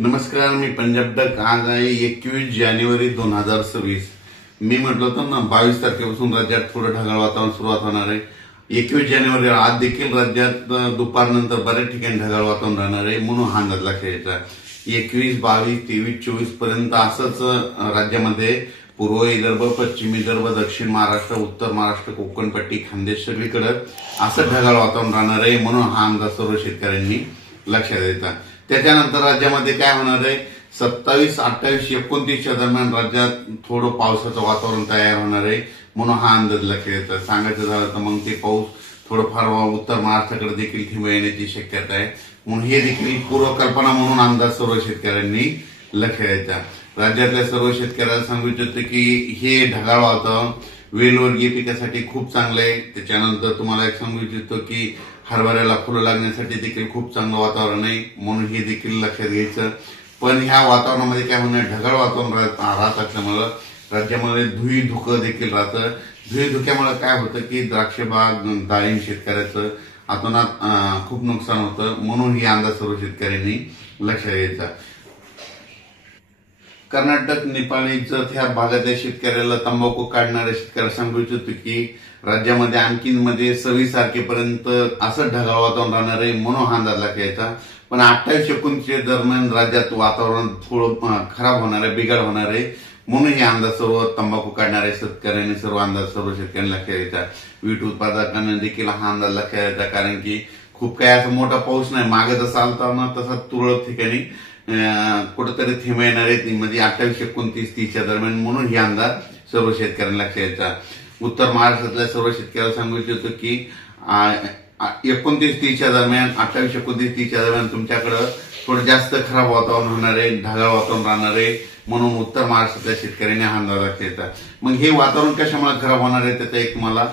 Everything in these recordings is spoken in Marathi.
नमस्कार, मी पंजाब डक. आज आहे 21 जानेवारी 2026. मी म्हटलं होतं ना 22 तारखेपासून राज्यात थोडं ढगाळ वातावरण सुरुवात होणार आहे. 21 जानेवारी आज देखील राज्यात दुपारनंतर बऱ्याच ठिकाणी ढगाळ वातावरण राहणार आहे, म्हणून हा अंदाज लक्षात घ्यायचा. 21, 22, 23, 24 पर्यंत असंच राज्यामध्ये पूर्व विदर्भ, पश्चिम विदर्भ, दक्षिण महाराष्ट्र, उत्तर महाराष्ट्र, कोकणपट्टी, खानदेश सगळीकडे असं ढगाळ वातावरण राहणार आहे, म्हणून हा अंदाज सर्व शेतकऱ्यांनी लक्षात द्यायचा. त्याच्यानंतर राज्यामध्ये काय होणार आहे, 27, 28, 29च्या दरम्यान राज्यात थोडं पावसाचं वातावरण तयार होणार आहे, म्हणून हा अंदाज लक्षात येतो. सांगायचं झालं तर मग ते पाऊस थोडंफार उत्तर महाराष्ट्राकडे देखील थेंब येण्याची शक्यता आहे, म्हणून हे देखील पूर्वकल्पना म्हणून अंदाज सर्व शेतकऱ्यांनी लक्षात द्यायचा. राज्यातल्या सर्व शेतकऱ्यांना सांगू इच्छितो की हे ढगाळ वातावरण वेलवर्गीय पिकासाठी खूप चांगलं आहे. त्याच्यानंतर तुम्हाला एक सांगू इच्छितो की हरभऱ्याला फुलं लागण्यासाठी देखील खूप चांगलं वातावरण आहे, म्हणून हे देखील लक्षात घ्यायचं. पण ह्या वातावरणामध्ये काय होणार, ढगाळ वातावरण राहत असल्यामुळं राज्यामध्ये धुई धुकं देखील राहतं. धुई धुक्यामुळे काय होतं की द्राक्ष बाग, डाळिंब शेतकऱ्याचं अतोनात खूप नुकसान होतं, म्हणून ही अंदाज सर्व शेतकऱ्यांनी लक्षात घ्यायचा. कर्नाटक, नेपाळ, जत ह्या भागातल्या शेतकऱ्याला तंबाखू काढणाऱ्या शेतकऱ्याला सांगू इच्छितो की राज्यामध्ये आणखीन 26 तारखेपर्यंत असं ढगाळ वातावरण राहणार आहे, म्हणून हा अंदाज घ्यायचा. पण 28, 29 दरम्यान राज्यात वातावरण थोडं खराब होणार आहे, बिघाड होणार आहे, म्हणून हे अंदाज सर्व तंबाखू काढणाऱ्या शेतकऱ्यांनी सर्व शेतकऱ्यांनी लक्षात घ्यायचा. वीट उत्पादकांना देखील हा अंदाज लक्षात घ्यायचा, कारण की खूप काही असा मोठा पाऊस नाही, मागे जसा आलता ना तसा तुरळक ठिकाणी कुठेतरी थेंब येणार आहेत, म्हणजे 28, 29, 30च्या दरम्यान, म्हणून ही अंदाज सर्व शेतकऱ्यांना लक्षात घ्यायचा. उत्तर महाराष्ट्रातल्या सर्व शेतकऱ्याला सांगू इच्छितो की 29, 30च्या दरम्यान, 28, 29, 30च्या दरम्यान तुमच्याकडं थोडं जास्त खराब वातावरण होणार आहे, ढगाळ वातावरण राहणार आहे, म्हणून उत्तर महाराष्ट्रातल्या शेतकऱ्यांनी हा अंदाज लक्षात घ्यायचा. मग हे वातावरण कशामुळे खराब होणार आहे त्याचा एक तुम्हाला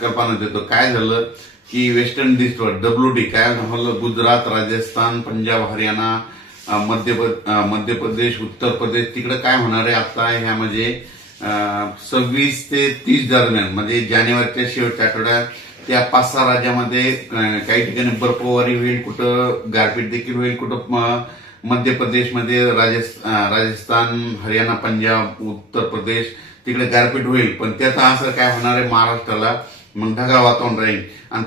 कल्पना देतो. काय झालं की वेस्टर्न डिस्ट्रिक्ट WD काय झालं, गुजरात, राजस्थान, पंजाब, हरियाणा, मध्य प्रदेश, उत्तर प्रदेश, तिकडे काय होणार आहे आता ह्यामध्ये 26 ते 30 दरम्यान, म्हणजे जानेवारीच्या शेवटच्या आठवड्यात त्या 5-6 राज्यामध्ये काही ठिकाणी बर्फवारी होईल, कुठं गारपीट देखील होईल, कुठं मध्य प्रदेशमध्ये, राजस्थान, हरियाणा, पंजाब, उत्तर प्रदेश तिकडे गारपीट होईल. पण त्याचा असर काय होणार आहे महाराष्ट्राला, मग ढगाळ वातावरण राहील आणि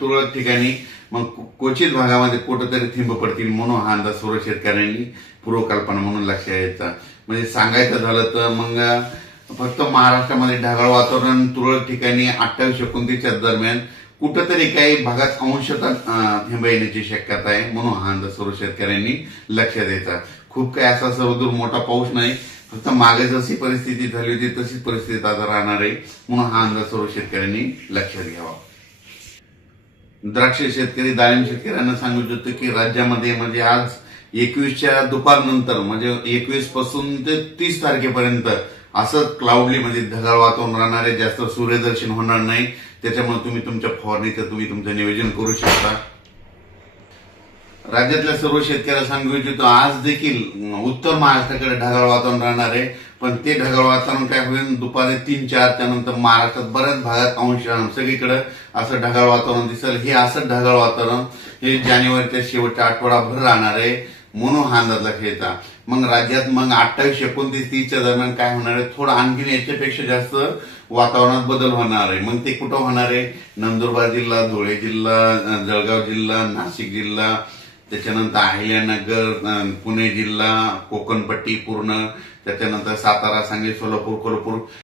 तुरळक ठिकाणी मग क्वचित भागामध्ये कुठंतरी थेंब पडतील, म्हणून हा अंदाज सर्व शेतकऱ्यांनी पूर्वकल्पना म्हणून लक्षात घ्यायचा. म्हणजे सांगायचं झालं तर मग फक्त महाराष्ट्रामध्ये ढगाळ वातावरण तुरळक ठिकाणी 28, 29च्या दरम्यान कुठंतरी काही भागात अंशतः थेंब येण्याची शक्यता आहे, म्हणून हा अंदाज सर्व शेतकऱ्यांनी लक्षात द्यायचा. खूप काही असा सर्वदूर मोठा पाऊस नाही, फक्त मागे जशी परिस्थिती झाली होती तशीच परिस्थिती आता राहणार आहे, म्हणून हा अंदाज सर्व शेतकऱ्यांनी लक्षात घ्यावा. द्राक्ष शेतकरी, डाळिंब शेतकऱ्यांना सांगू इच्छितो की राज्यामध्ये म्हणजे आज 21च्या दुपारनंतर, म्हणजे 21 पासून ते 30 तारखेपर्यंत असं क्लाउडली म्हणजे ढगाळ वातावरण राहणार आहे, जास्त सूर्यदर्शन होणार नाही, त्याच्यामुळे तुम्ही तुमच्या फवारणीचं तुमचं नियोजन करू शकता. राज्यातल्या सर्व शेतकऱ्यांना सांगू इच्छितो आज देखील उत्तर महाराष्ट्राकडे ढगाळ वातावरण राहणार आहे, पण ते ढगाळ वातावरण काय होईल, दुपारी 3-4च्या नंतर महाराष्ट्रात बऱ्याच भागात सगळीकडे असं ढगाळ वातावरण दिसेल. हे असं ढगाळ वातावरण हे जानेवारीच्या शेवटच्या आठवडाभर राहणार आहे, म्हणून हा अंदाज लक्षात घ्यायचा. मग राज्यात 28, 29, 30च्या दरम्यान काय होणार आहे, थोडं आणखीन याच्यापेक्षा जास्त वातावरणात बदल होणार आहे. मग ते कुठं होणार आहे, नंदुरबार जिल्हा, धुळे जिल्हा, जळगाव जिल्हा, नाशिक जिल्हा, त्याच्यानंतर अहिल्यानगर, पुणे जिल्हा, कोकणपट्टी पूर्ण, त्याच्यानंतर सातारा, सांगली, सोलापूर, कोल्हापूर